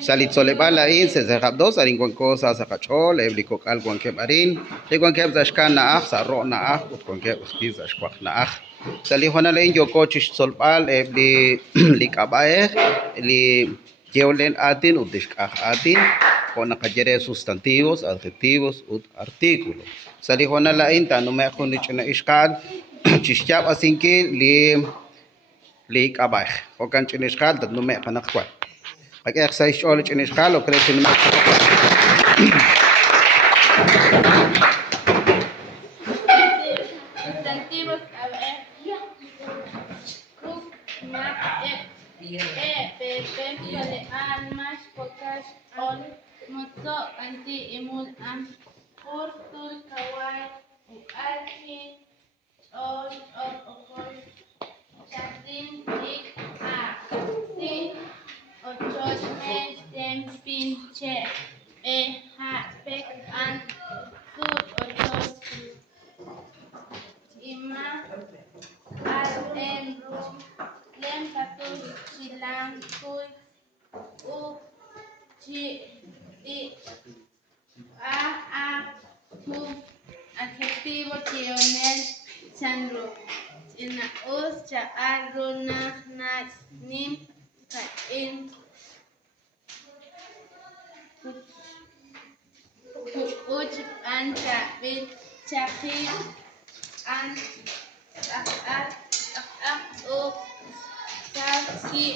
Salit solebalain se zakabdos arin kwan ko sa sakachol ebliko kal kwan keb arin te kwan keb zashkan naach sa ro naach ut kwan keb uski zashkwak naach sali hona lain yo ko chish solbal ebli likabae li keulen atin ut dishkach atin con nakajere sustantivos adjetivos ut artículos sali hona lain ta no me khunich na iskal chishyab asinki li kabae o kan chinishkal dat no me khanakwa ak exercise ulit in iskalo kresin mo sustantivos almas pocas ol moto anti imul am furtul kawai uarki ol okol jardin ik a si ochos mes dem pinche ha pek an sud ochos ima al ru lem patul silang kuy u chi i a hu adjetivo tionel chandro ina us cha aruna nas nim ka in uch an cha bit chaki an o ki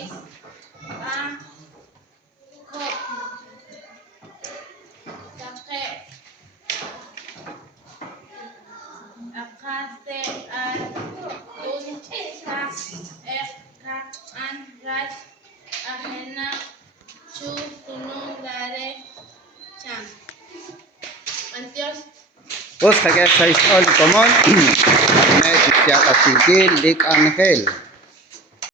a ko kake akase an un ka an rat ahena chu sunung dare cham antios Pues que exercise ulit komon me chishyab asinki lik angel